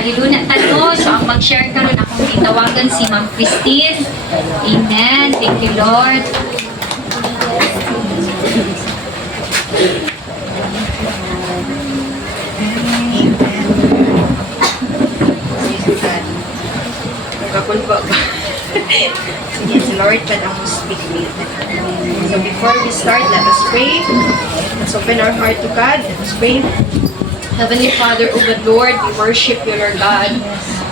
paliluna tayo. So, ang mag-share karon akong gitawagan si Ma'am Christine. Amen. Thank you, Lord. Kakulba ba? Sige, si Lord can ako speak with. So before we start, let us pray. Let's open our heart to God. Let's pray. Heavenly Father, O God, Lord, we worship you, Lord God.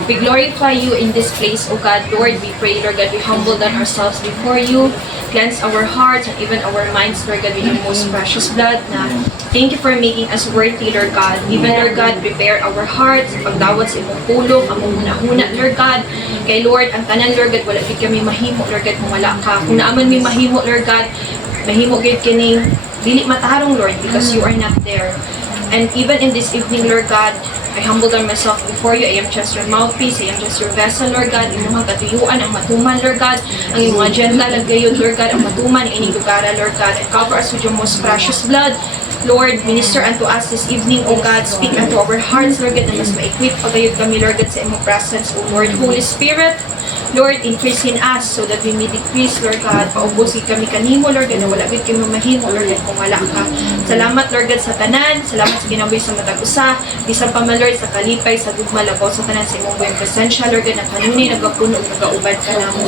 We glorify you in this place, O God, Lord. We pray, Lord God, we humble down ourselves before you. Cleanse our hearts and even our minds, Lord God, with your most precious blood. Na thank you for making us worthy, Lord God. Even, Lord God, prepare our hearts. Pagdawat sa imong pulong, among huna-huna, Lord God. Kay Lord, ang tanan, Lord God, wala gid kami mahimo, Lord God, kung wala ka. Kung naaman may mahimo, Lord God, mahimo gid kining dili matarong, Lord, because you are not there. And even in this evening, Lord God, I humble down myself before you. I am just your mouthpiece. I am just your vessel, Lord God. Imuhang katuyuan, ang matuman, Lord God. Ang iyong agenda, lagayon, Lord God. Ang matuman, ang ining lugara, Lord God. And cover us with your most precious blood. Lord, minister unto us this evening, O God. Speak unto our hearts, Lord God, na mas ma-equip pagayod kami, Lord God, sa imong presence, O Lord. Holy Spirit, Lord, increase in us so that we may decrease, Lord God. Paubusin kami kanimo, Lord God, na wala gid kami mahimo, Lord God, kung wala ka. Salamat, Lord God, sa tanan. Salamat sa ginabuhi sa matag usa. Bisan pa man, Lord, sa kalipay, sa gugma, labaw sa tanan, sa imong buong presensya, Lord God, na kanunay nagapuno ug nagaubad ka namo.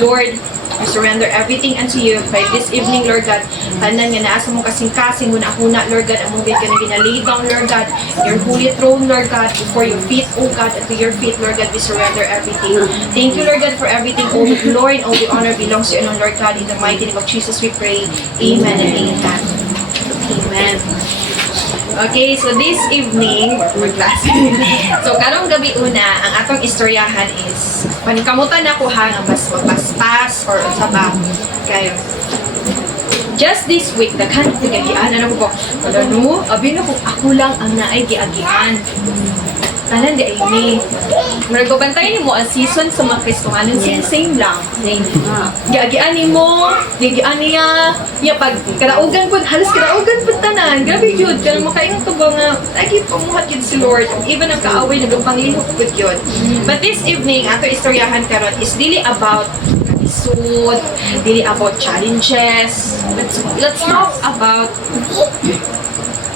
Lord, I surrender everything unto you by this evening, Lord God. Tanan nga naasa mong kasing-kasing, huna-huna, Lord God, among ka na ginalay down, Lord God, your holy throne, Lord God, before your feet, O God, at to your feet, Lord God, we surrender everything. Thank you, Lord God, for everything. All the glory and all the honor belongs to you, Lord God. In the mighty name of Jesus, we pray. Amen and amen. Amen. Okay, so this evening, magklase. So, karong gabi una, ang atong istoryahan is, panikamutan ako ha, nga mas mapaspas or sa ba, kayo. Just this week, daghan ko gagian, ano ko, wala no, abi na kung ako lang ang naay giagian. Tanan di ay ni. Maragobantay ni mo ang season sa mga Kristohanon, same lang. Giagian ni mo, giagian niya, pag kadaugan po, halos kadaugan po tanan. Grabe yun, kaya makaingat ko ba nga, lagi pamuhat yun si Lord. Even ang kaaway, nagpanglihok po yun. But this evening, ato istoryahan karon is really about episode, really about challenges. Let's talk about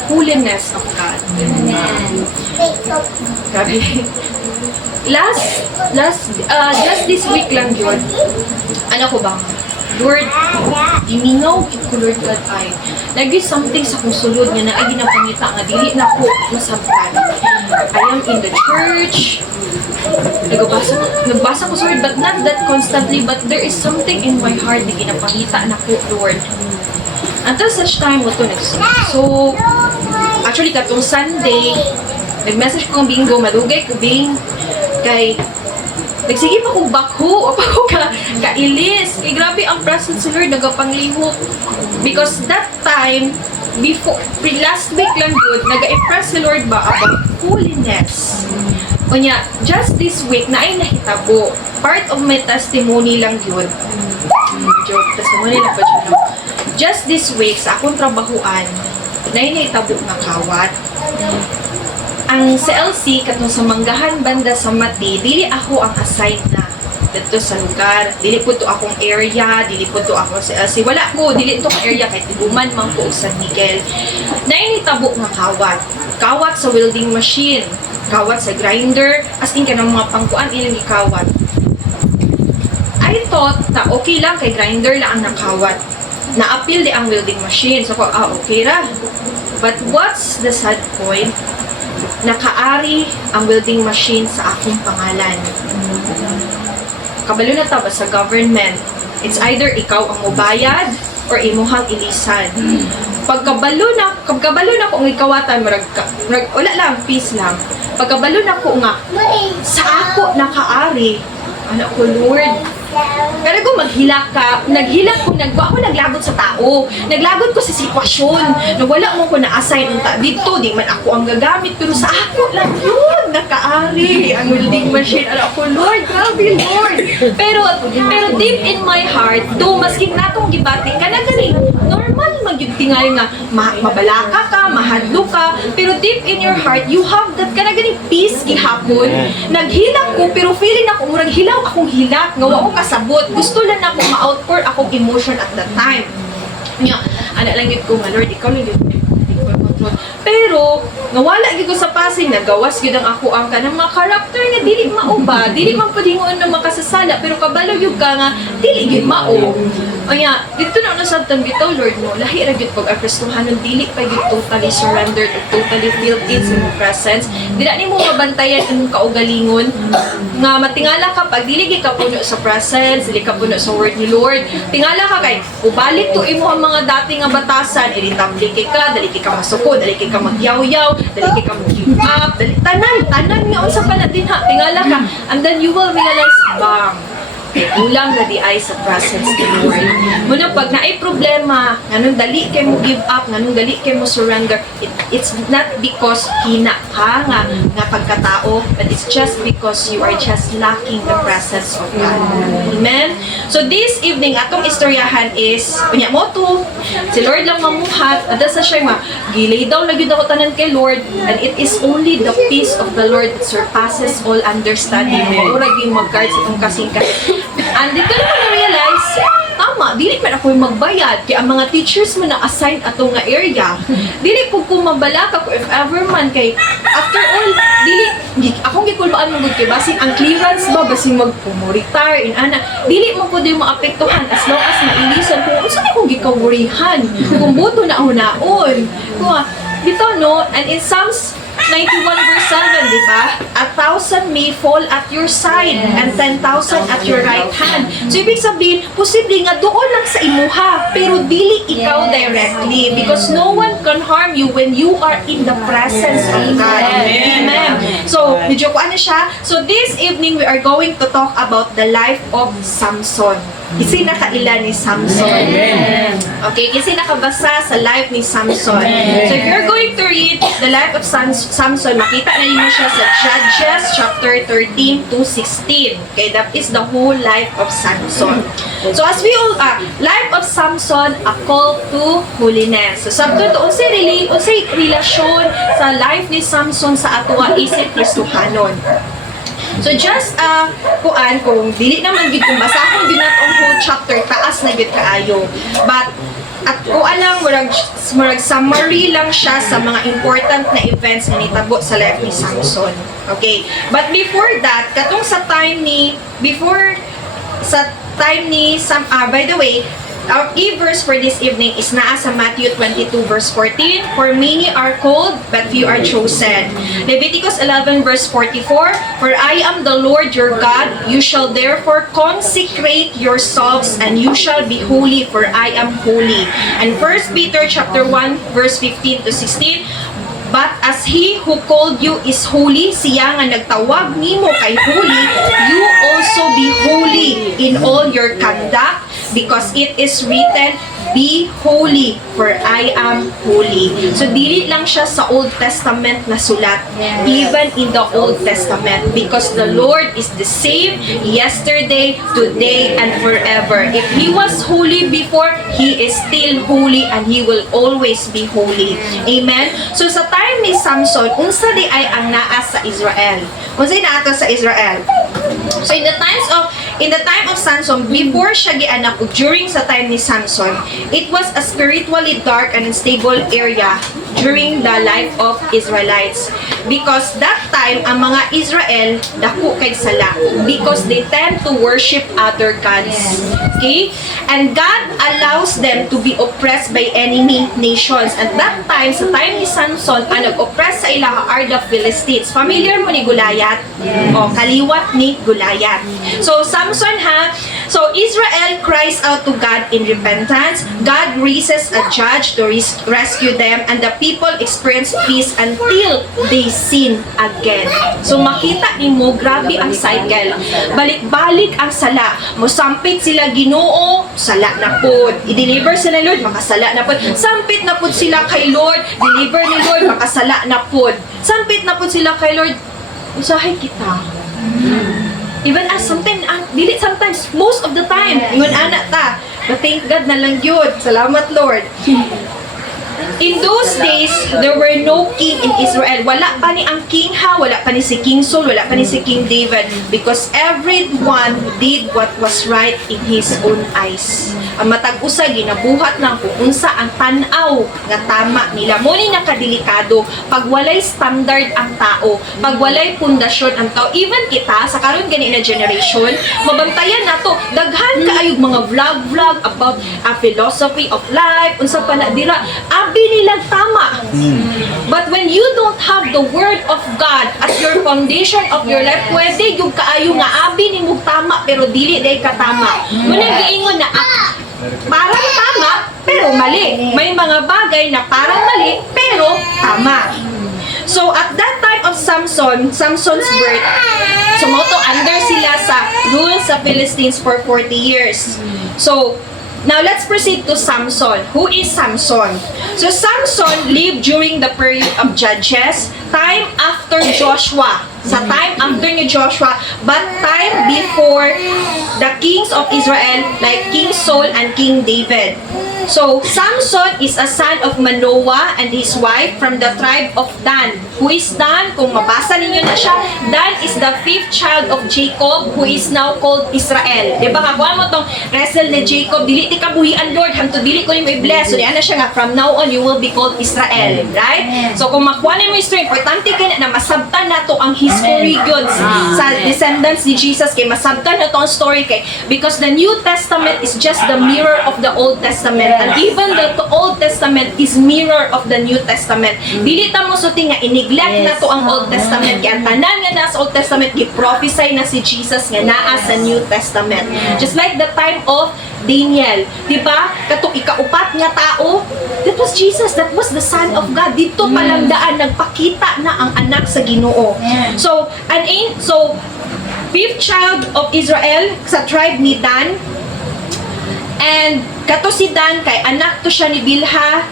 holiness of God. Amen. Grabe. Just this week lang yun. Ano ko ba? Lord, imingaw ko, Lord God, ay lagi something sa kong sulod niya na ay ginapangita nga dili na ko masabtan. I am in the church. Nagbasa ko, sorry, but not that constantly, but there is something in my heart na ginapangita na ko, Lord. Until such time, wato so, actually, katong Sunday, nag-message ko ng bingo, madugay ko bing, kay, nagsige pa kong bakho, o pa ko kailis. Eh, grabe ang presence sa Lord, nagapanglihok. Because that time, before, last week lang yun, nag-impress si Lord ba about holiness. O niya, just this week, na ay nahitabo. Part of my testimony lang yun. Joke, testimony lang pa dyan. Just this week, sa akong trabahuan, naitabo na kawat. Ang CLC, katong sa Manggahan banda sa Mati, dili ako ang assigned na dito sa lugar. Dili po to akong area, dili po to ako sa CLC. Wala ko, dili to ka area kahit Tiguman, man po San Miguel. Naitabo nga kawat. Kawat sa welding machine, kawat sa grinder, as in ka ng mga pangkuan, ilang ikawat. I thought na okay lang kay grinder lang ang nakawat. Na-appeal di ang welding machine. So, okay ra. But what's the sad point? Nakaari ang welding machine sa akong pangalan. Kabalo na ta ba sa government? It's either ikaw ang mubayad or imuhang ilisan. Pagkabalo na ko ang ikawatan, wala lang, peace lang. Pagkabalo na ko nga, sa ako nakaari, ano ko, Lord, pero kung maghilak ka, ako naglagot sa tao. Naglagot ko sa sitwasyon. Na wala mo ko na-assign dito, di man ako ang gagamit. Pero sa ako lang yun, nakaari. Ang welding machine. Ano ako, Lord, grabe, Lord. Pero deep in my heart, do masking natong gibati, ka na galing, normal yung tingali nga mabalaka ka, mahadlo ka, pero deep in your heart, you have that kana ganing peace gihapon. Naghilak ko, pero feeling ako, murag hilaw akong hilak, nga wa ko kasabot. Gusto lang ako ma-outpour akong emotion at that time. Nya, ana lang yun ko nga, Lord, ikaw lang yun control. Pero, nawala gyud ko sa passing, nagawas gyud ang ako ang kanang mga karakter nga dili mauba, dili man padingon na makasasala, pero kabalo gyud ka nga dili gyud mao. Anya, dito na nasabtan bitaw Lord no, lahi ra gyud pag aprestuhanon dili pa gyud totally surrendered o totally filled in sa imong presence. Dili nimo mabantayan imong kaugalingon nga matingala ka pag dili gyud ka puno sa presence, dili ka puno sa word ni Lord. Tingala ka kay ubalik to imo ang mga dati nga batasan, irritable ka, dali ka masuko, dali ka magyaw-yaw, dali ka mag-give up, dali tanan nga unsa pa na din ha, tingala ka, and then you will realize, bang, ulang na di ay sa presence ni Lord. Muna pag naay problema, nganong dali kay mo give up, nganong dali kay mo surrender, it's not because hina ka nga pagkatao, but it's just because you are just lacking the presence of God. Amen? So this evening, atong istoryahan is, kunya mo to, si Lord lang mamuhat, ada sa siya nga, gilay daw lagi daw tanan kay Lord, and it is only the peace of the Lord that surpasses all understanding. Mura yung mag-guard sa itong kasingkat. And dito na na-realize, tama, dili man ako magbayad, kaya ang mga teachers mo na-assign atong nga area. Dili po ko mabalaka ko if ever man, kay after all, dili, akong gikulbaan mo gud kay basing ang clearance ba, basing mag-retire, dili mo po din maapektuhan as long as mailisan kung unsa na kong gikawurihan, kung buto na hunaon. Dito no, and in Psalms 91 verse 7, di ba? 1,000 may fall at your side and 10,000 at your right hand. So, ibig sabihin, posible nga doon lang sa imuha, pero dili ikaw directly because no one can harm you when you are in the presence of God. Amen. So, medyo ko ano siya. So, this evening, we are going to talk about the life of Samson. Kasi nakaila ni Samson. Okay, kasi nakabasa sa life ni Samson. So if you're going to read the life of Samson, makita na niyo siya sa Judges chapter 13 to 16. Okay, that is the whole life of Samson. So as we all life of Samson, a call to holiness. So sabto to unsay relasyon sa life ni Samson sa atwa isip Kristohanon. So just kung dili naman gid kung basahon din natong whole chapter, taas na gid kaayo. But at ko alang murag summary lang siya sa mga important na events na nitabo sa life ni Samson. Okay? But before that, katong sa time ni by the way, our key verse for this evening is naa sa Matthew 22 verse 14. For many are called, but few are chosen. Leviticus 11 verse 44. For I am the Lord your God. You shall therefore consecrate yourselves, and you shall be holy, for I am holy. And 1 Peter chapter 1 verse 15 to 16. But as he who called you is holy, siya nga nagtawag nimo kay holy, you also be holy in all your conduct, because it is written, be holy, for I am holy. So, dili lang siya sa Old Testament na sulat, even in the Old Testament, because the Lord is the same yesterday, today, and forever. If He was holy before, He is still holy, and He will always be holy. Amen? So, sa time ni Samson, unsa di ay ang naa sa Israel? Unsay naa to sa Israel? So, in the time of Samson, before siya gianak, during sa time ni Samson, it was a spiritually dark and unstable area during the life of Israelites. Because that time, ang mga Israel, dako kay sala. Because they tend to worship other gods. Okay? And God allows them to be oppressed by enemy nations. At that time, sa time ni Samson, ang nag-oppress sa ilaha are the Philistines. Familiar mo ni Goliath? O, kaliwat ni Goliath. So, Samson So, Israel cries out to God in repentance. God raises a judge to rescue them, and the people experience peace until they sin again. So, makita nimo grabe ang cycle. Balik-balik ang sala. Mosampit sila Ginoo, sala na pod. I-deliver sila Lord, makasala na pod. Sampit na pod sila kay Lord, deliver ni Lord, makasala na pod. Sampit na pod sila kay Lord, usahay kita. Even as sometimes, dili sometimes, most of the time, ingon ana ta. But thank God na lang yun. Salamat Lord. In those days, there were no king in Israel. Wala pa ni ang king ha, wala pa ni si King Saul, wala pa ni si King David. Because everyone did what was right in his own eyes. Ang matag usa ginabuhat lang kung unsa ang tanaw nga tama nila. Mo ni nakadelikado pag walay standard ang tao, pag walay pundasyon ang tao. Even kita sa karon gani na generation, mabantayan nato daghan kaayog mga vlog about a philosophy of life, unsa pa na dira abi nilang tama. But when you don't have the word of God as your foundation of your life, pwede yung kaayo nga abi ni mo tama pero dili day ka tama. Muna giingon na parang tama pero mali. May mga bagay na parang mali pero tama. So at that time of Samson's birth, sumoto under sila sa rule sa Philistines for 40 years. So now, let's proceed to Samson. Who is Samson? So, Samson lived during the period of Judges, time after Joshua. Sa time after ni Joshua, but time before the kings of Israel, like King Saul and King David. So, Samson is a son of Manoah and his wife from the tribe of Dan. Who is Dan? Kung mabasa ninyo na siya, Dan is the fifth child of Jacob, who is now called Israel. Diba, kakuha mo tong wrestle ni Jacob, dili ti kabuhian Lord, hanto dili ko ni may bless. So, diyan na siya nga, from now on, you will be called Israel. Right? So, kung makuha mo yung story, importante ka na masabtan na to ang history goods sa descendants ni Jesus, kay masabtan na to ang story kay, because the New Testament is just the mirror of the Old Testament. And even the Old Testament is mirror of the New Testament. Dili ta mo suti nga ineglect na to ang Old Testament, kaya ang tanan nga na sa Old Testament gi-prophesy na si Jesus nga naa sa New Testament. Just like the time of Daniel, di ba? Katong ikaupat nga tao, that was Jesus, that was the Son of God. Dito palang daan nagpakita na ang anak sa Ginoo. So fifth child of Israel sa tribe ni Dan. And kato si Dan kay anak to siya ni Bilha,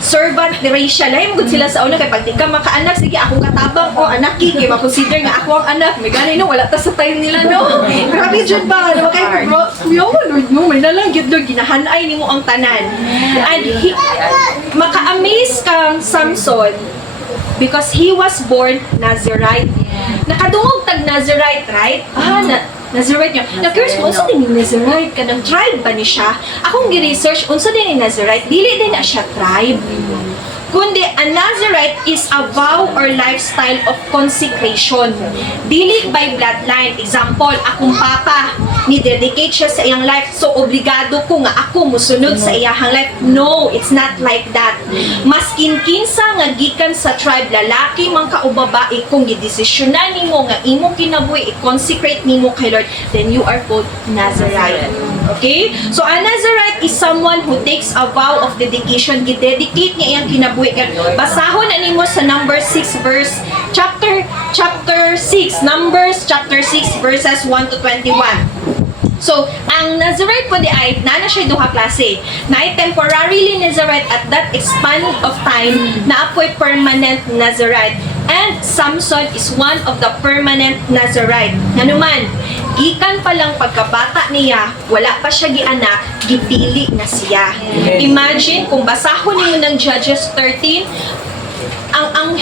servant ni Rachel. Ay magud sila sa una kay pag di ka makaanak, sige akong katabang o anak kay ma-consider nga ako ang anak. May gani no, wala ta sa time nila no. Grabe jud ba ano kay yo Lord no, may nalang gid Lord ginahanay nimo ang tanan. And maka-amaze kang Samson because he was born Nazirite. Nakadungog tag Nazirite, right? Nazirite niya. Na-curious mo, unsa din yung Nazirite? Kanang tribe ba ni siya? Akong gi-research, unsa din yung Nazirite? Dili din na siya tribe. Kundi, a Nazirite is a vow or lifestyle of consecration. Dili by bloodline. Example, akong papa, ni-dedicate siya sa iyang life, so obligado ko nga ako musunod sa iyang life. No, it's not like that. Maskin kinsa nga gikan sa tribe, lalaki man ka o babae, kung gidesisyonan nimo nga imong kinabuhi, i-consecrate nimo kay Lord, then you are called Nazirite. Okay? So, a Nazirite is someone who takes a vow of dedication, gidedicate niya iyang kinabuhi. Basahon na nimo sa Numbers 6 verse, chapter 6, Numbers chapter 6 verses 1 to 21. So, ang Nazirite po di ay, na siya duha klase. Na ay temporarily Nazirite at that span of time, na apoy permanent Nazirite. And Samson is one of the permanent Nazirite. Nanuman, gikan pa lang pagkabata niya, wala pa siya gianak, gipili na siya. Imagine, kung basahon niyo ng Judges 13, ang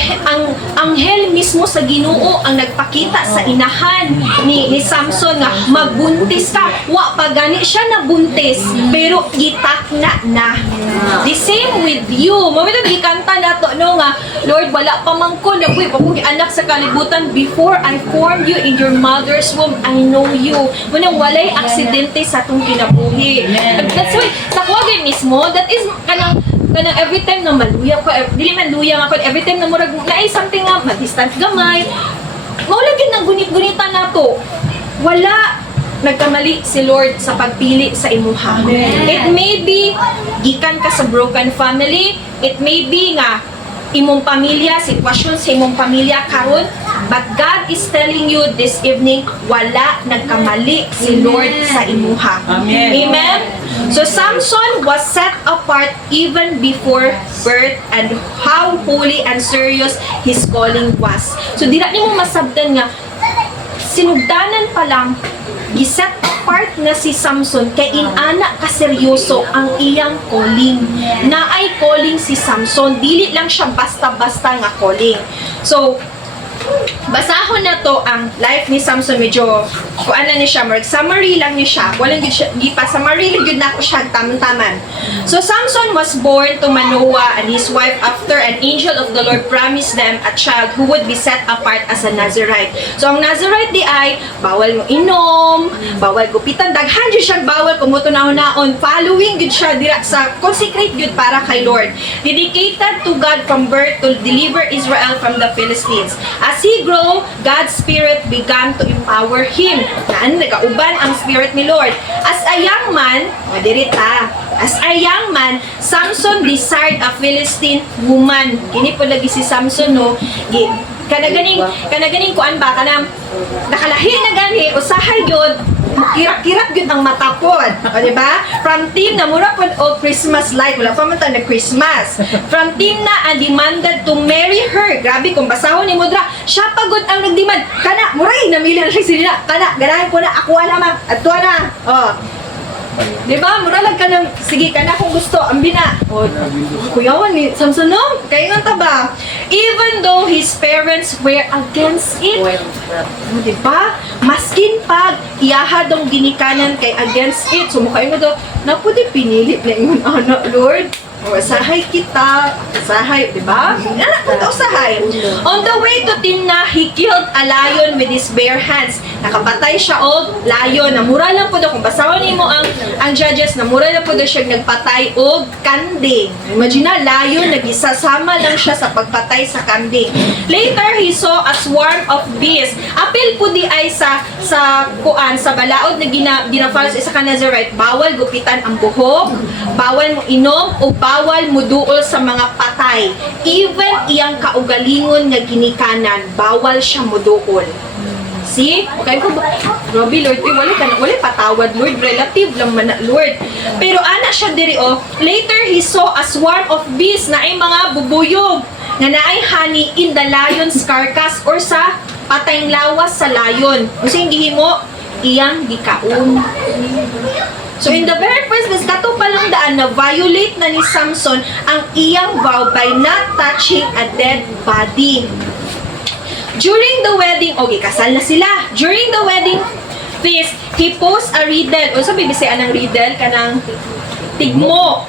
anghel mismo sa Ginoo ang nagpakita sa inahan ni Samson nga magbuntis ka. Wa pa gani siya nabuntis pero gitakna na. The same with you. Mamito gikanta nato no nga Lord wala pa man ko nabuhi pa kong anak sa kalibutan before I formed you in your mother's womb I know you. Munang walay aksidente sa atong kinabuhi. That's why sa kuwagay mismo that is kanang every time na maluya ko, dili man luya ako, every time na murag naay something nga, ma-distance gamay, maulagin ng gunit-gunitan na to. Wala nagkamali si Lord sa pagpili sa imuha. It may be, gikan ka sa broken family, it may be nga, imong pamilya, sitwasyon sa imong pamilya karon, but God is telling you this evening, wala nagkamali si Lord sa imuha. Amen. Amen? So Samson was set apart even before birth and how holy and serious his calling was. So dira nimo masabdan nga sinugdanan pa lang, giset apart na si Samson kay inana kaseryoso ang iyang calling. Naay calling si Samson, dili lang siya basta-basta nga calling. So, basahon na to ang life ni Samson. Medyo kuan na ni siya, summary lang ni siya, walang di pa summary lang yun na ako siya taman-taman. So Samson was born to Manoah and his wife after an angel of the Lord promised them a child who would be set apart as a Nazirite. So ang Nazirite di ay bawal mo inom, bawal gupitan, daghan jud siya bawal kumuto naon, following gud siya dira sa consecrate gud para kay Lord, dedicated to God from birth to deliver Israel from the Philistines. As he grew, God's Spirit began to empower him. Naan, nagauban ang Spirit ni Lord. As a young man, Samson desired a Philistine woman. Kini po lagi si Samson, no? Kanaganing kuan ba? Kanang nakalahi na gani, usahay yun, kirap-kirap yun ang matapod. O, diba? From team na mura po o Christmas light. Wala pa man na Christmas. From team na demanded to marry her. Grabe, kung basahon ni Mudra, siya pagod ang nagdemand. Kana, muray, namili na siya sila. Kana, ganahin ko na, ako na, atua na. O. Diba? Muralag ka ng, sige ka na kung gusto, ambi na. O, kuyawan ni Samson, no? Kaya nga ba? Even though his parents were against it. Diba? Maskin pag iyahadong ginikanan kay against it. So, mukha mo do, na pwede pinili na yung anak, Lord. O, usahay kita. Usahay, diba? Anak ko ito, usahay. On the way to Timnah, he killed a lion with his bare hands. Nakapatay siya og lion. Namura lang po daw. Kung basawan mo ang judges, namura lang po daw siya nagpatay og kanding. Imagine na, lion, nagisasama lang siya sa pagpatay sa kanding. Later, he saw a swarm of bees. Apil po di ay sa balaod na ginafalo sa isa ka Nazarite. Bawal gupitan ang buhok, bawal mo inom, o bawal mo duol sa mga patay. Even iyang kaugalingon nga ginikanan, bawal siya mo duol. See? Okay ko ba? Grabe, Lord. Wala patawad, Lord. Relative lang man na, Lord. Pero ana siya diri, oh. Later, he saw a swarm of bees na ay mga bubuyog nga naay honey in the lion's carcass or sa patayng lawas sa lion. O sige, gihimo, iyang gikaon. So in the very first place, kato palang daan na violate na ni Samson ang iyang vow by not touching a dead body. During the wedding, okay, kasal na sila. During the wedding feast, he posed a riddle. O sabi, bisaya ng riddle, kanang tigmo,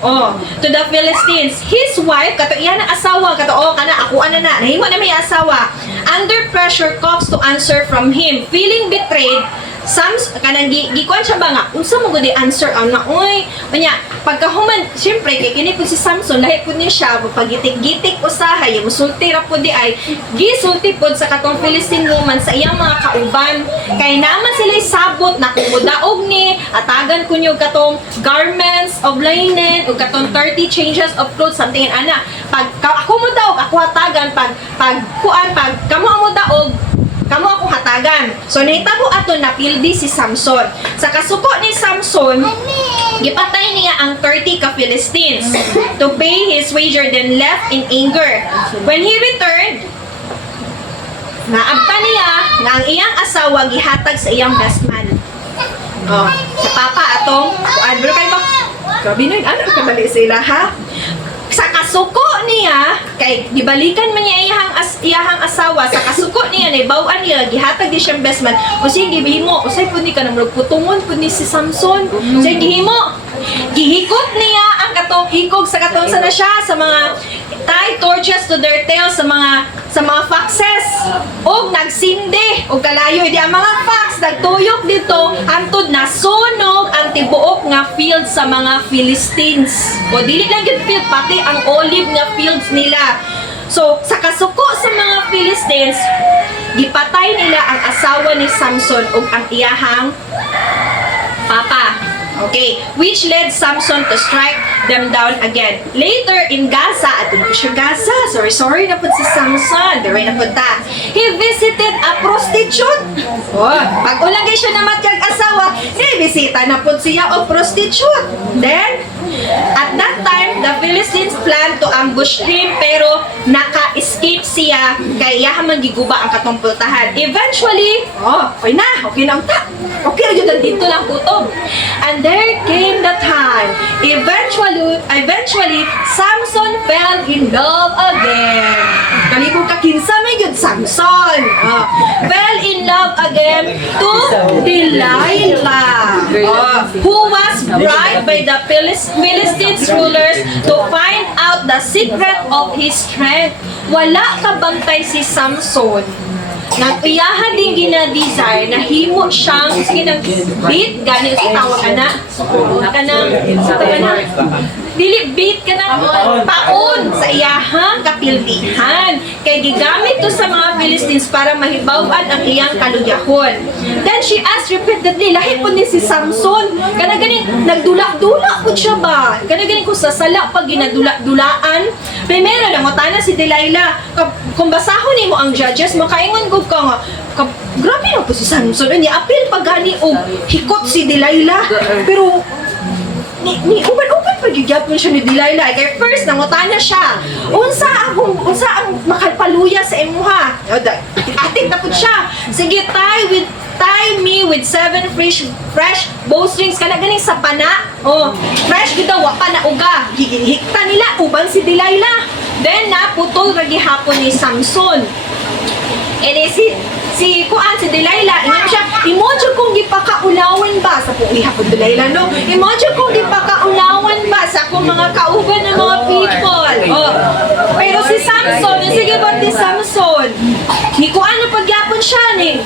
to the Philistines. His wife, kato iyan ang asawa, kato, kana, ako na, nahimo na may asawa. Under pressure, comes to answer from him. Feeling betrayed, kanang gikuan siya ba nga, unsa mo gudi answer na, uy, manya, pagkahuman, syempre, kay kini po si Samson, lahi po niya siya, pagitik-gitik usahay, yung musulti ra po di ay, gisulti po sa katong Philistine woman sa iyang mga kauban, kay naman sila'y sabot na kumudaog ni, atagan ko niyo katong garments of linen, o katong 30 changes of clothes, something ana, pag ako mo daog, ako hatagan, pag kamo mo daog, kamo akong hatagan. So, nahitabo ato na pildi si Samson. Sa kasuko ni Samson, gipatay niya ang 30 ka Philistines to pay his wager, then left in anger. When he returned, naabta niya nga ang iyang asawa gihatag sa iyang best man. Sa papa atong, bro kayo ba? Grabe nun, ano kabali sila, ha? Sa kasuko niya, kay gibalikan man niya iyahang asawa, sa kasuko niya, naibawan niya, gihatag di siyang best man. O sige, gibihimo, o say po ni ka na putungon po ni si Samson. O sige, gihimo, gihikot niya ang katong hikog sa katong sana siya, sa mga tie torches to their tails, sa mga foxes, o nagsindi, o kalayo, di ang mga fox, nagtuyok dito, antod na sunog ang tibuok nga field sa mga Philistines. O dili lang yung field, pati ang olive nga fields nila. So, sa kasuko sa mga Philistines, gipatay nila ang asawa ni Samson ug ang iyahang papa. Okay, which led Samson to strike them down again. Later in Gaza, at na po siya Gaza, sorry na po si Samson, pero na po ta. He visited a prostitute. Pag ulagay siya na matyag asawa, Bibisita na po siya o prostitute. Then, at that time, the Philistines planned to ambush him pero naka-escape siya kaya magiguba ang katumpultahan. Eventually, okay na ang ta. Okay ra gyud dito lang kutob. And there came the time. Eventually, Samson fell in love again. Kalibog ka kinsa may gyud Samson. Fell in love again to Delilah, who was bribed by the Philistines rulers to find out the secret of his strength. Wala ka bantay si Samson. Nag-iyahan din gina-desire na himo siyang beat gani sa tawag ka na dili beat ka na paon sa iyahang kapildihan kay gigamit to sa mga Philistines para mahibaw-an ang iyang kaluyahon. Then she asked repeatedly, lahi po ni si Samson ganing nagdula-dula po siya ba ganing kung sasala pag ginadula-dulaan. Primero nangutana si Delilah, kung basahon nimo ang Judges makaingon gud ka nga grabe na po si Samson ni apil pagani og hikot si Delilah pero ni uban pagigyapon siya ni Delilah kay first nangutana siya unsa ang makalpaluya sa imuha atik na pud siya sige tie me with 7 fresh bowstrings kana ganing sa pana fresh gid wa pa na uga hikta nila uban si Delilah then naputol ra gihapon ni Samson si Delilah, ingam siya, imodyo kong gipakaulawan ba sa pong ihapon Delilah, no? Imodyo kong gipakaulawan ba sa akong mga kauban ng mga people? Pero si Samson, sige ba ni Samson? Ni ano pagyapon siya, ni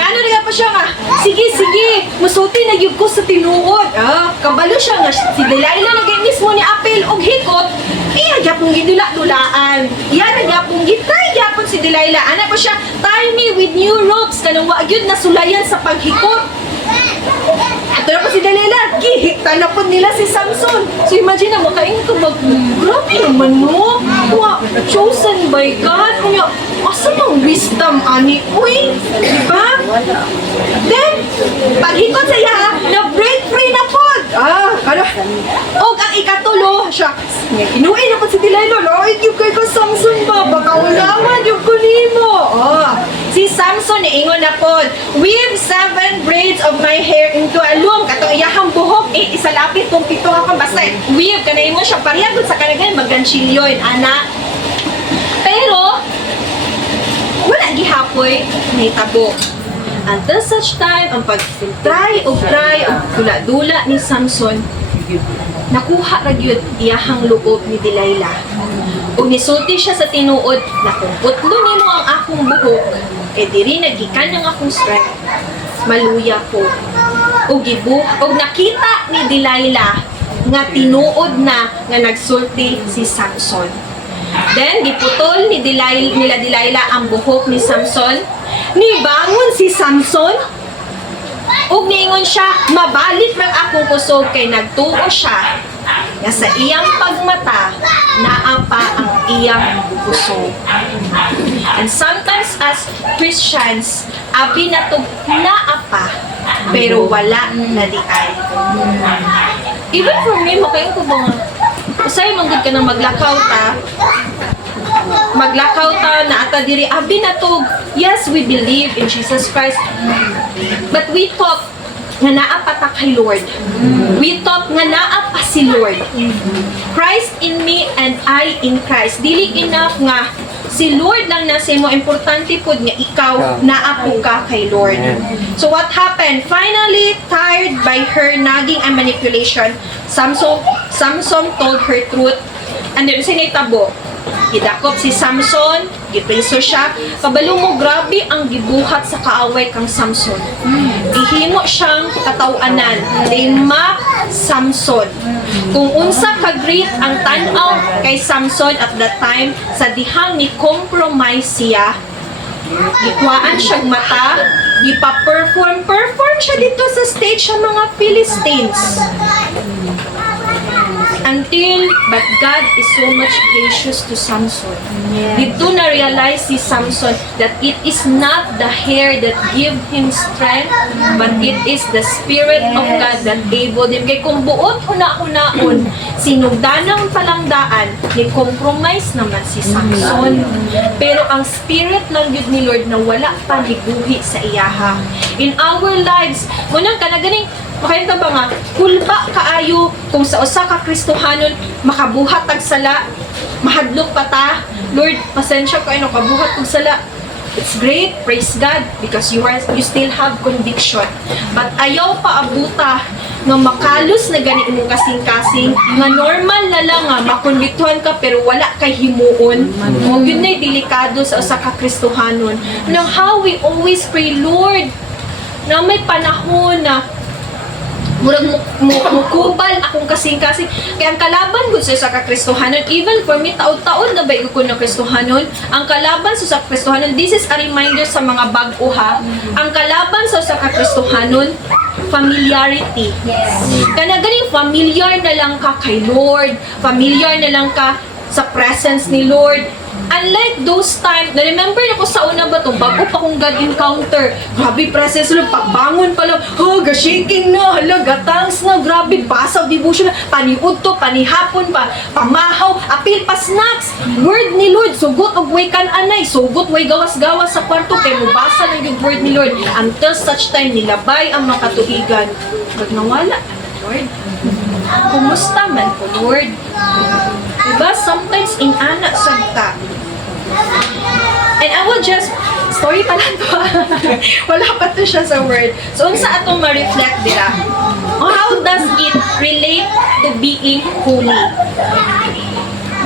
ano na pa siya nga, sige, musulti na yun ko sa tinuod. Kabalo siya nga, si Delilah nagay mismo ni apel og hikot, gyapong gidula-dulaan. Gyapong gyapon si Delilah. Ana pa siya, tie me with new ropes kanang wa gyud nasulayan sa paghikot. Ato na po si Delilah, gihikta na po nila si Samson. So imagine na, makain ito grabe naman no. Chosen by God. Kanya, asa mang wisdom ani? Uy, diba? Then, paghikot sa iya, na-break free na po. Og ang ikatulo, shucks, inuin na po si Delilah, ay, yung kay ka Samson ba? Baka ulaman yung kunimo. Si Samson, ingon na po, weave 7 braids of my hair into a loom. Katong iyahang buhok, isalapit kung pito nga kang basta. Weave, kanayin mo siya, pariyagod sa kanagan, magganchilyoin, anak. Pero, wala gihapoy, may tabo. Until such time, ang pag-try o dula-dula ni Samson, nakuha ra gyud iyahang loob ni Delilah. Ug nisulti siya sa tinuod na kung putlo nimo ang akong buhok, diri nagikan ang akong strength. Maluya ko. Ug nakita ni Delilah nga tinuod na nga nagsulti si Samson. Then giputol ni Delilah ang buhok ni Samson. Nibangon si Samson ug niingon siya, mabalik lang akong kusog kay nagtuo siya nga sa iyang pagmata naapa ang iyang kusog. And sometimes as Christians, abi na to naapa pero wala na di ay. Even for me, makayon ko ba nga usay manggod ka nang maglakaw ta na ata diri abi na to. Yes, we believe in Jesus Christ, but we thought nga naa pa ta kay Lord. We thought nga naa pa si Lord. Christ in me and I in Christ. Dili enough nga si Lord lang na sa mo, importante pod nga ikaw naa po ka kay Lord. So what happened? Finally, tired by her nagging and manipulation, Samson told her truth. And then sinitabo, gidakop si Samson, gipreso siya. Kabalo mo, grabe ang gibuhat sa kaaway kang Samson. Ihimo siyang katawanan. They mock Samson. Kung unsa ka-great ang tan-aw kay Samson at that time, sa dihang ni compromise siya, gikuhaan siyang mata, gipa-perform siya dito sa stage sa mga Philistines. But God is so much gracious to Samson. Dito na realize si Samson that it is not the hair that give him strength, but it is the Spirit of God that able him. Kaya kung buot huna-hunaon, sinugdanang palangdaan, ni compromise naman si Samson. Pero ang Spirit lang yun ni Lord na wala pa higuhi sa iyaha. In our lives, munang ka na ganing, makayang ba nga, kulba kaayo kung sa usa ka Kristohanon makabuhat tag sala, mahadlok pa ta. Lord, pasensya kayo no kabuhat tag sala. It's great, praise God, because you still have conviction. But ayaw pa abuta nga makalos na gani imong kasing-kasing, nga normal na lang nga makonbiktuhan ka pero wala kay himuon. O yun na'y delikado sa usa ka Kristohanon. Now how we always pray, Lord, na may panahon na murag mukubal akong kasing-kasing. Kaya ang kalaban ko sa Kristohanon, even for me, taon-taon na ba ko ng Kristohanon, ang kalaban sa Kristohanon, this is a reminder sa mga bago ha, ang kalaban sa Kristohanon, familiarity. Kana ganing familiar na lang ka kay Lord, familiar na lang ka sa presence ni Lord. Unlike those times, na-remember na ko sa una ba ito, bago pa kong God encounter, grabe presence Lord, pagbangon pa lang, ga-shaking na, gatangs na, grabe, pasaw, devotion na, paniud to, panihapon pa, pamahaw, apil pa snacks, word ni Lord, sugot og way kan anay, sugot way gawas-gawas sa kwarto, kaya mubasa lang yung word ni Lord, until such time, nilabay ang mga katuigan, pag nawala, Lord, kumusta man ko, Lord? Diba? Sometimes in anak sagta. And I will just, story pa lang to. Wala pa to siya sa word. So, unsa atong ma-reflect dira? How does it relate to being holy?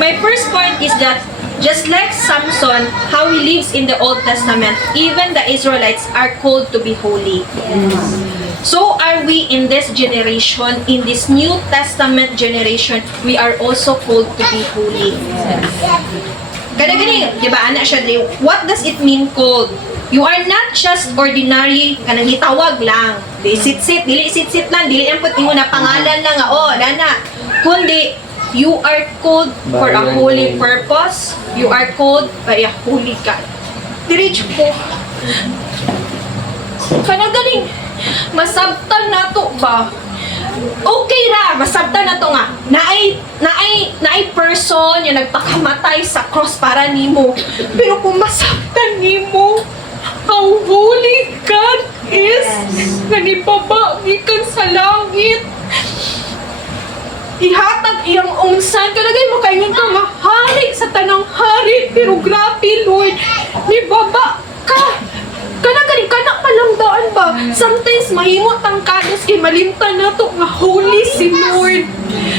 My first point is that just like Samson, how he lives in the Old Testament, even the Israelites are called to be holy. So are we in this generation, in this New Testament generation, we are also called to be holy. Gani, di ba, anak siya, what does it mean called? You are not just ordinary, kanang hitawag lang. Dili sit-sit lang, dili ang puti mo na pangalan lang, nana. Kundi, you are called for a holy purpose. You are called by a holy God. Diretso po. Kanang galing, masabtan na to ba? Okay ra, masabtan na to nga. Naay person yung nagpakamatay sa cross para nimo. Pero kung masabtan nimo, how holy God is, nanibaba gikan sa langit. Ihatag iyang unsan, kalagay mo kayo ka mahari sa tanang hari, pero grabe Lord, nibaba ka. Kanagaling ka na palangdaan ba? Sometimes mahimot ang kanos kay malimtan na to nga holy si Lord.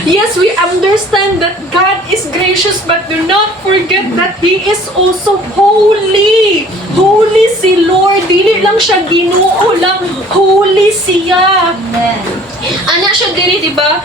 Yes, we understand that God is gracious, but do not forget that He is also holy. Holy si Lord. Dili lang siya Ginoo lang. Holy siya. Ana siya dili, di ba?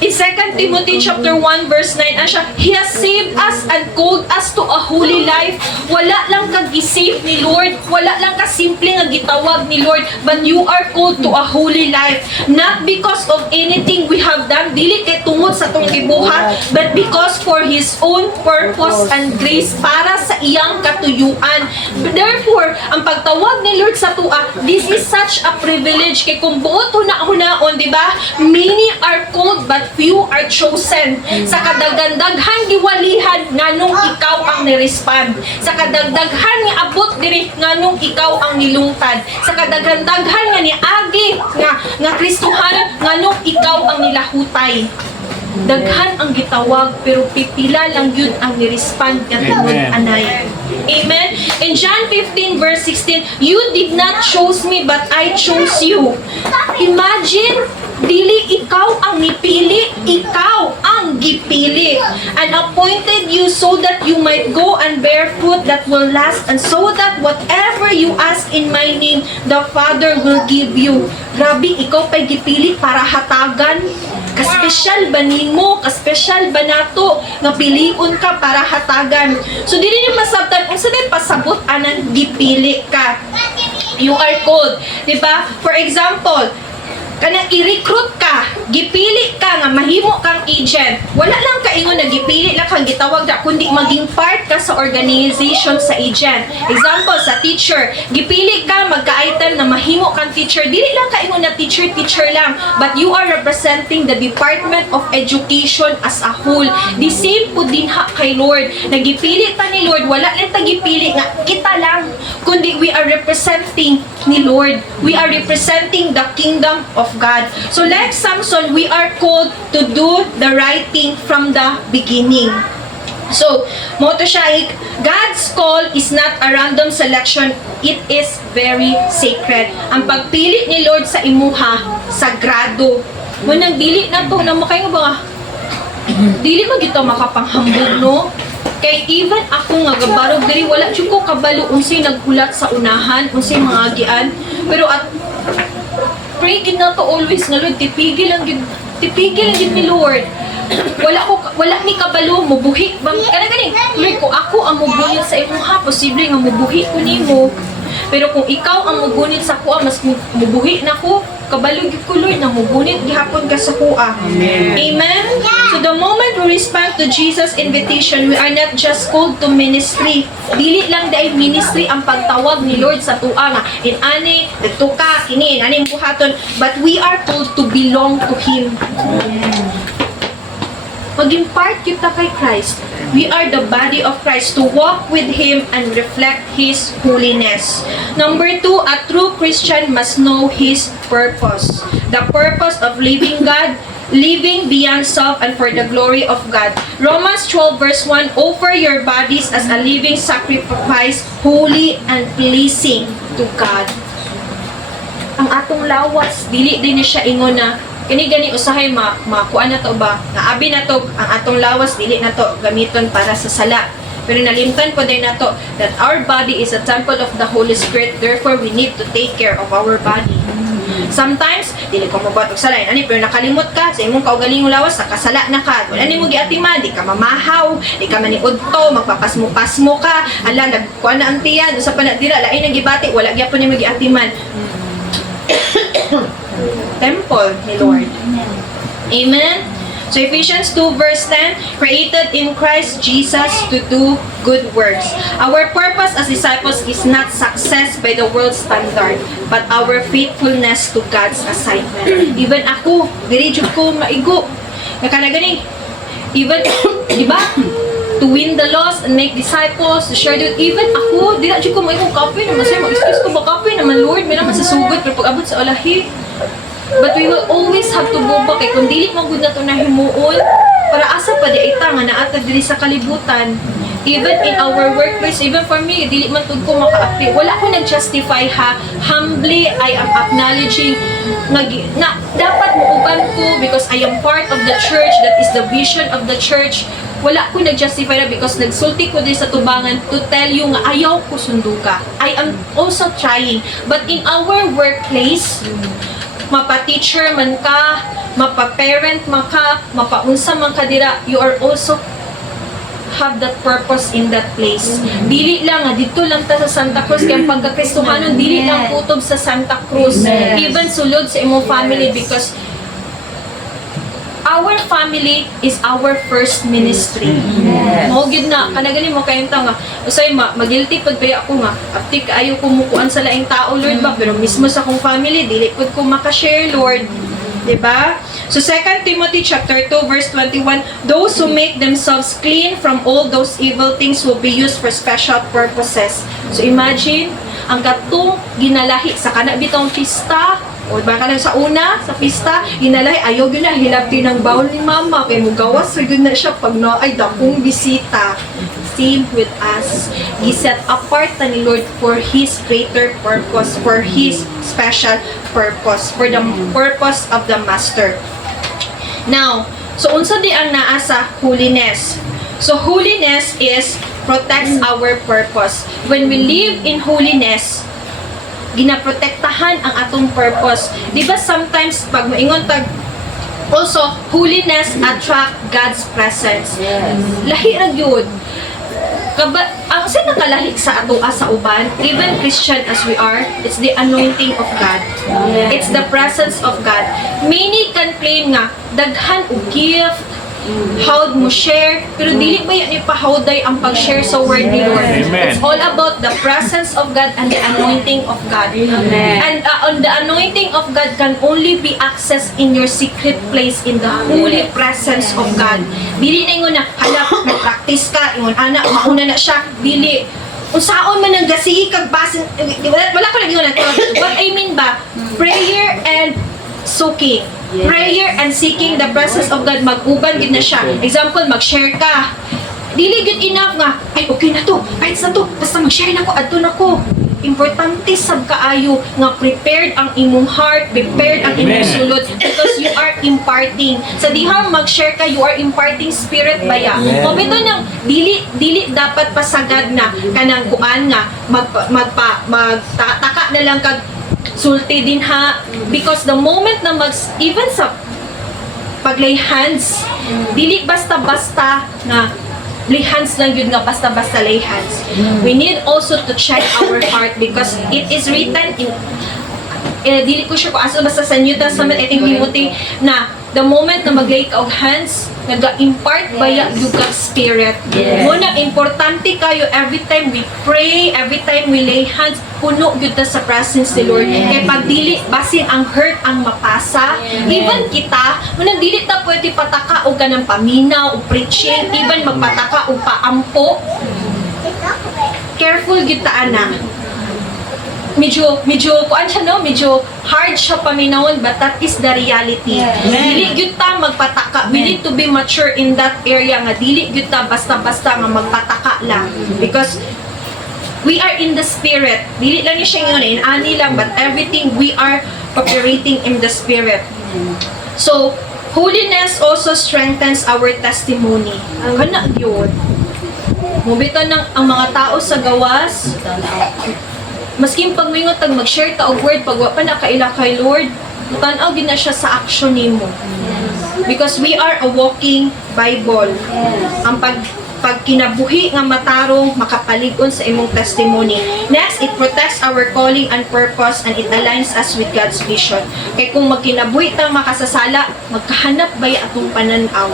In 2 Timothy chapter 1 verse 9, siya, He has saved us and called us to a holy life. Wala lang kag-isave ni Lord. Wala lang kasimple nga gitawag ni Lord. But you are called to a holy life. Not because of anything we have done. Dili kay tungod sa tong gibuhat. But because for His own purpose and grace para sa iyang katuyuan. Therefore, ang pagtawag ni Lord sa tua, this is such a privilege. Kay kung buot huna-hunaon, di ba? Many are called but few are chosen. Sa kadagdaghan giwalihan nganong ikaw ang nirespond. Sa kadagdaghan nga abot diri nganong ikaw ang nilungtad. Sa kadagdaghan nga niagi nga Kristohan nganong ikaw ang nilahutay. Daghan ang gitawag pero pipila lang yun ang nirespond nga tungod anay. Amen. In John 15 verse 16, you did not choose me but I chose you. Imagine, dili ikaw ang nipili, ikaw ang gipili. And appointed you so that you might go and bear fruit that will last, and so that whatever you ask in my name, the Father will give you. Grabe, ikaw pa'y gipili para hatagan. Kaspesyal ba nimo? Kaspesyal ba nato? Nga piliun ka para hatagan. So, dili niyo masabtan. Kung sabihin, pasabot anang gipili ka. You are called. Diba? For example, kanang i-recruit ka, gipili ka nga mahimo kang agent. Wala lang ka ingon na gipili lang kang gitawag na, kundi maging part ka sa organization sa agent. Example, sa teacher, gipili ka magka-item na mahimo kang teacher. Dili lang ka ingon na teacher lang, but you are representing the Department of Education as a whole. The same po din ha kay Lord. Nagipili ta ni Lord, wala lang ta gipili nga kita lang, kundi we are representing ni Lord. We are representing the kingdom of God. So like Samson, we are called to do the right thing from the beginning. So, mo to siya, God's call is not a random selection. It is very sacred. Ang pagpili ni Lord sa imuha, sagrado. Mo nang dili na to, na mo kayo ba? Dili mo gito makapanghambog, no? Kay even ako nga gabarog diri wala jud ko kabalo unsay naghulat sa unahan, unsay mga agian. Pero at pray gid na to always nga Lord, tipigil lang gid ni Lord. Wala ni kabalo mo buhi bang kana gani. Lord, ko ako ang mugunit sa imuha, posible nga mubuhi ko nimo. Pero kung ikaw ang mugunit sa kuha, mas mubuhi na ko, kabalo gid ko Lord na mugunit gihapon ka sa kuha. Amen. So the moment we respond to Jesus' invitation, we are not just called to ministry. Dili lang dahil ministry ang pagtawag ni Lord sa tuwa nga inani dito ka kini aning buhaton, but we are called to belong to Him. Maging part kita kay Christ. We are the body of Christ, to walk with Him and reflect His holiness. Number 2, a true Christian must know his purpose. The purpose of living beyond self and for the glory of God. Romans 12 verse 1, offer your bodies as a living sacrifice, holy and pleasing to God. Ang atong lawas, dili din siya ingon na kini-gani usahay makuan na to ba? Naabi na to, ang atong lawas, dili na to gamiton para sa sala. Pero nalimtan po din na to that our body is a temple of the Holy Spirit, therefore we need to take care of our body. Sometimes, dili ko mabuhat og sala, ani, pero nakalimot ka sa imong kaugalingong lawas, nakasala na ka. Wala nimo giatiman, di ka mamahaw, di ka maniudto, magpapasmo-pasmo ka, ala nagkuan na ang tiyan, usa pa na dira lain ang gibati, wala gyapon nimo giatiman. Temple ni Lord. Amen. So Ephesians 2 verse 10, created in Christ Jesus to do good works. Our purpose as disciples is not success by the world's standard, but our faithfulness to God's assignment. Even ako, diri jud ko maigo. Nakanagani, even, di ba? To win the lost and make disciples, to share it. Even ako, dira jud ko maigo kape naman say mag-excuse ko ba kape naman Lord, may naman sa sugod pero pag abot sa alahi. But we will always have to go back kay kung dili man gud nato nahimuon para asa pa di ita nga naata diri sa kalibutan. Even in our workplace, even for me, dili man tud ko maka-apply. Wala ko nag-justify ha. Humbly, I am acknowledging na dapat muuban ko because I am part of the church. That is the vision of the church. Wala ko nag-justify na because nagsulti ko din sa tubangan to tell you nga ayaw ko sundo ka. I am also trying. But in our workplace, mapa-teacher man ka, mapa-parent man ka, mapa-unsa man ka dira, you are also have that purpose in that place. Dili lang nga dito lang ta sa Santa Cruz kay pagkakristohanon dili lang kutob sa Santa Cruz. Even sulod sa imong family because our family is our first ministry. Mao gid na kanagani mo kayong tao nga usay magilty pud kaya ako nga aptik ayo ko mukuan sa laing tao Lord ba pero mismo sa akong family dili pud ko maka-share Lord. Diba? So 2 Timothy chapter 2 verse 21, those who make themselves clean from all those evil things will be used for special purposes. So imagine ang katong ginalahi sa kana bitong pista o baka lang sa una, sa pista, ginalahi, ayaw yun na, hilapin ng bawal ni mama, kaya mugawas, so yun na siya pag na, ay, dakong bisita. Same with us. He set apart na ni Lord for His greater purpose, for His special purpose, for the purpose of the Master. Now, so unsa di ang naa sa holiness? So holiness is protects our purpose. When we live in holiness, ginaprotektahan ang atong purpose. Di ba sometimes pag maingon tag also holiness attract God's presence. Lahi ra gyud. ang sa nakalahi sa ato sa uban, even Christian as we are, it's the anointing of God. It's the presence of God. Many can claim nga daghan og gift, howd mo share, pero dili ba yan ipahawday ang pag-share sa word ni Lord. Amen. It's all about the presence of God and the anointing of God. And on the anointing of God can only be accessed in your secret place in the holy presence of God. Dili na ingon na, hala, mag-practice ka, ingon, anak, mauna na siya, dili. Unsaon man ang gasigi kag basin, wala ko lang yun. What I mean ba, prayer and soaking. Prayer and seeking the presence of God, mag-uban gid na siya. Example, mag-share ka. Dili gid enough nga, ay okay na to, kahit sa to, basta mag-share na ko, adto na ko. Importante sab kaayo nga prepared ang imong heart, prepared ang imong Amen. sulod because you are imparting. Sa dihang mag-share ka, you are imparting spirit baya. Kung ito nang dili dapat pasagad na kanang kuan nga magtaka na lang kag sulti din ha, because the moment na even sa paglay hands, dili basta-basta na lay hands lang yun nga basta-basta lay hands. We need also to check our heart because it is written in dili ko sure kung asa basta sa New Testament, I think Timothy, na the moment na maglay ka og hands, nag-impart baya yung kag spirit. Muna, importante kayo every time we pray, every time we lay hands, puno yun ta sa presence ni Lord. Kaya pag dili, basin ang hurt ang mapasa, even kita, muna dili ta pwede pataka o ganang paminaw o preaching, even magpataka o paampo. Careful kita ana. Medyo kuan siya no, medyo hard siya paminawon, but that is the reality. Dili gyud ta magpataka. We need to be mature in that area nga dili gyud ta basta-basta nga magpataka lang, because we are in the spirit. Dili lang siya ngayon in ani lang, but everything we are operating in the spirit. So holiness also strengthens our testimony. Ang kana gyud. Mubito nang ang mga tao sa gawas, masking pagmingot tag mag-share ta og word, pag wa pa na kaila kay Lord, tan-aw gid na siya sa action nimo. Because we are a walking Bible. Ang pagkinabuhi nga matarong makapalig-on sa imong testimony. Next, it protects our calling and purpose and it aligns us with God's vision. Kay kung magkinabuhi ta makasasala, magkahanap bay atong pananaw.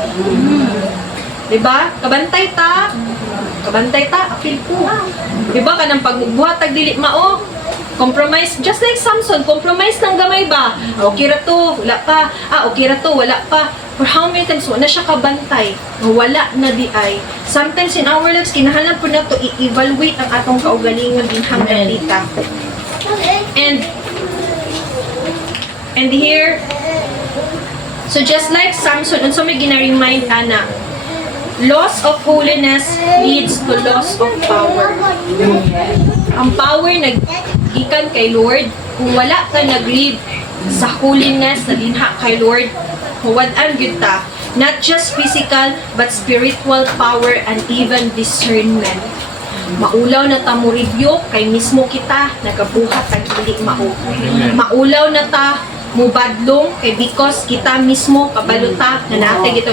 Diba? Kabantay ta, apil ko. Diba? Kanang pagbuhatag dili mao, compromise, just like Samson, compromise ng gamay ba? Okay ra to, wala pa. Okay ra to, wala pa. For how many times, wala siya kabantay, wala na di ay. Sometimes in our lives, kinahanap po na to i-evaluate ang atong kaugalingon din hanggang dita. And here, so just like Samson, unsa may gina-remind ana, loss of holiness leads to loss of power. Ang power naggikan kay Lord, kung wala ka nag-live sa holiness na dinha kay Lord, huwad-an gyud ta, not just physical but spiritual power and even discernment. Maulaw na ta mo review kay mismo kita nagabuhat ang dili mao. Maulaw na ta mo badlong kay because kita mismo kabaluta na natay gito.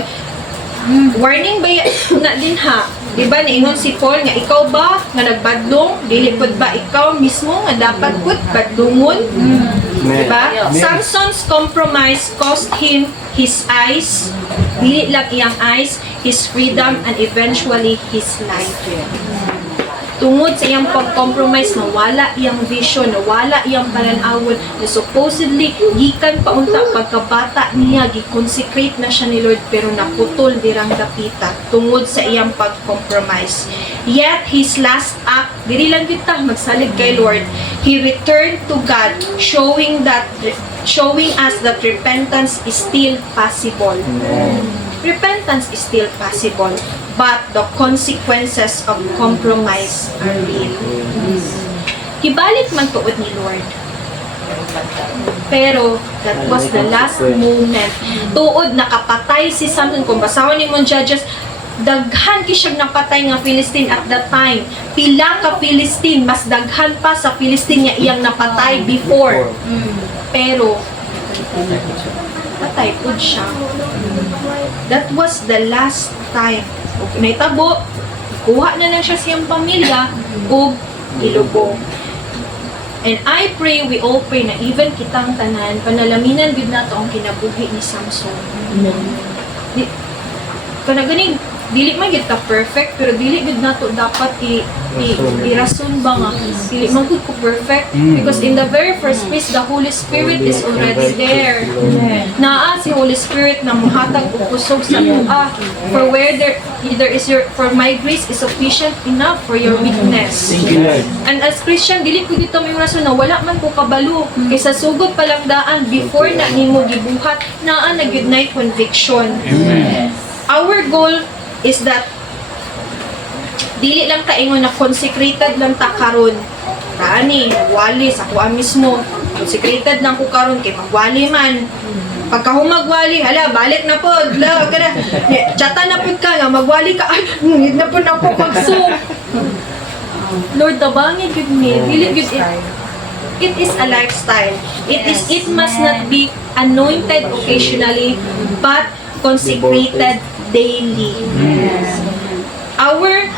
Warning ba na din ha? Diba niingon si Paul nga ikaw ba nga nagbadlong? Dili pud ba ikaw mismo nga dapat pud badlongon? Diba? Samson's compromise cost him his eyes, dili lang iyang eyes, his freedom, and eventually his life. Tungod sa iyang pag-compromise, nawala iyang vision, nawala iyang pananawon, na supposedly, gikan paunta pagkabata niya, gi-consecrate na siya ni Lord, pero naputol dirang dapita, tungod sa iyang pag-compromise. Yet, his last act, diri lang kita, magsalig kay Lord, he returned to God, showing us that repentance is still possible. Repentance is still possible, but the consequences of compromise are real. Kibalik man tuod ni Lord. Pero, that was the last moment. Tuod, nakapatay si Samson. Kung basawan ni mong Judges, daghan ki siyang napatay nga Philistine at that time. Pila ka Philistine, mas daghan pa sa Philistine nga iyang napatay before. Pero, patay po siya. That was the last time. Naitabo, kuha na siya siyang pamilya ug ilubong. And I pray, we all pray na even kitang tanan, panalaminan gud nato ang kinabuhi ni Samson. Di, kana ganing dili man gid ka perfect, pero dili gud nato dapat irason ba nga dili man gud ko perfect, because in the very first place the Holy Spirit is already there. Naa si Holy Spirit na muhatag og kusog sa tuwa, for where there is your, for my grace is sufficient enough for your weakness. And as Christian, dili ko dito may rason na wala man ko kabalo. Kaysa sugod pa lang daan, before na nimo gibuhat, naa na gyud nay conviction. Our goal is that dili lang ta ingon na consecrated lang ta karon. Kaani, wali sa kuha mismo. Consecrated lang ko karon kay magwali man. Pagka humagwali, hala, balik na po. La, kada, chata na po ka nga, magwali ka. Ay, ngid na po na po pagso. Lord, tabangin gud me. Dili gud it is a lifestyle. It must not be anointed occasionally, but consecrated daily. Our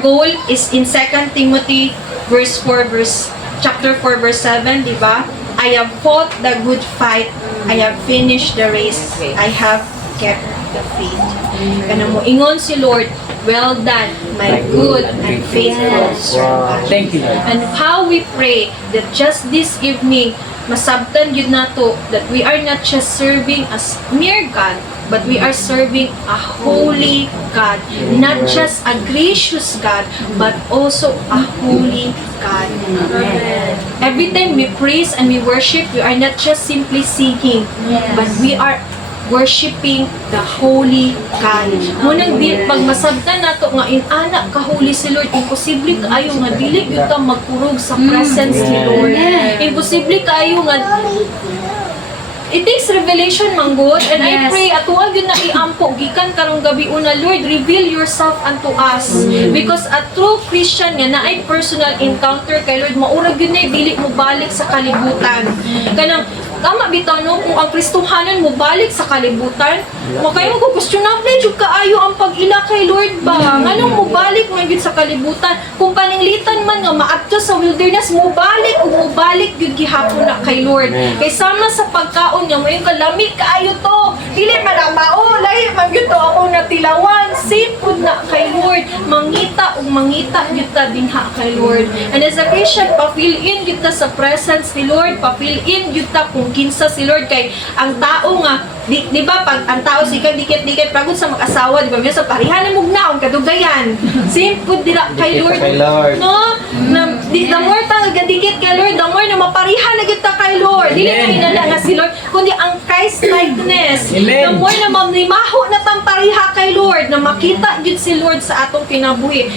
goal is in 2 Timothy chapter 4 verse 7, di ba? I have fought the good fight. I have finished the race. I have kept the faith. Kana mo ingon si Lord, well done, my good and faithful servant. Thank you, Lord. And how we pray that just this evening, masabtan yun nato that we are not just serving as mere God, but we are serving a holy God. Not just a gracious God, but also a holy God. Amen. Every time we praise and we worship, we are not just simply singing, but we are worshiping the holy God. Munang pag masabtan nato nga inana ka holy si Lord, imposible kaayo nga dili gyud ta magkurog sa presence ni Lord. Imposible kaayo nga it takes revelation manggod, and I pray at huwag yun na iampo gikan karong gabi una, Lord, reveal yourself unto us, because a true Christian nga na ay personal encounter kay Lord, maurag yun na dili mo balik sa kalibutan. Kanang tama bitaw no, kung ang Kristohanan mo balik sa kalibutan, makay mo ko questionable jud kaayo ang pag-ila kay Lord ba? Nganong mo balik man gid sa kalibutan? Kung paninglitan man nga maadto sa wilderness, mo balik ug mo balik gid gihapon na kay Lord. Kay sama sa pagkaon nga mayon kalami kaayo to. Dili man ang mao, lahi man gyud to ako natilawan. Sipod na kay Lord, mangita ug mangita gyud ta dinha kay Lord. And as a Christian, pa-fill in gyud ta sa presence ni Lord, pa-fill in gyud ta kung kinsa si Lord, kay ang tao nga di ba pag ang tao sikat dikit-dikit pagod sa mag-asawa, di ba sa parihan mo naon kadugayan simpod dira kay Lord, no na the more ta gadikit kay Lord, the more na maparihan na gyud ta kay Lord, dili na hinala nga si Lord kundi ang Christ likeness. The more na mamnimaho na tang pariha kay Lord, na makita gyud si Lord sa atong kinabuhi,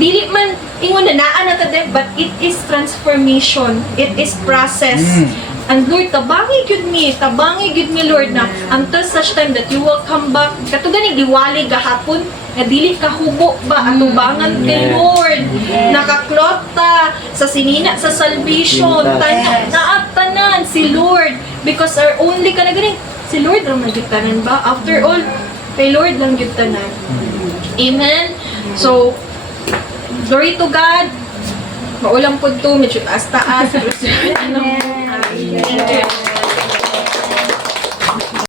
dili man ingon na naa na ta, but it is transformation, it is process. And Lord, tabangi gud me Lord, na until such time that you will come back. Kato ganing diwali gahapon, nga dili ka hubo ba atubangan kay Lord. Nakaklota sa sinina sa salvation, tanan si Lord, because our only kana ganing si Lord ra man gyud tanan ba? After all, kay Lord lang gyud tanan. Amen. So glory to God. Maulang po ito, medyo taas-taas.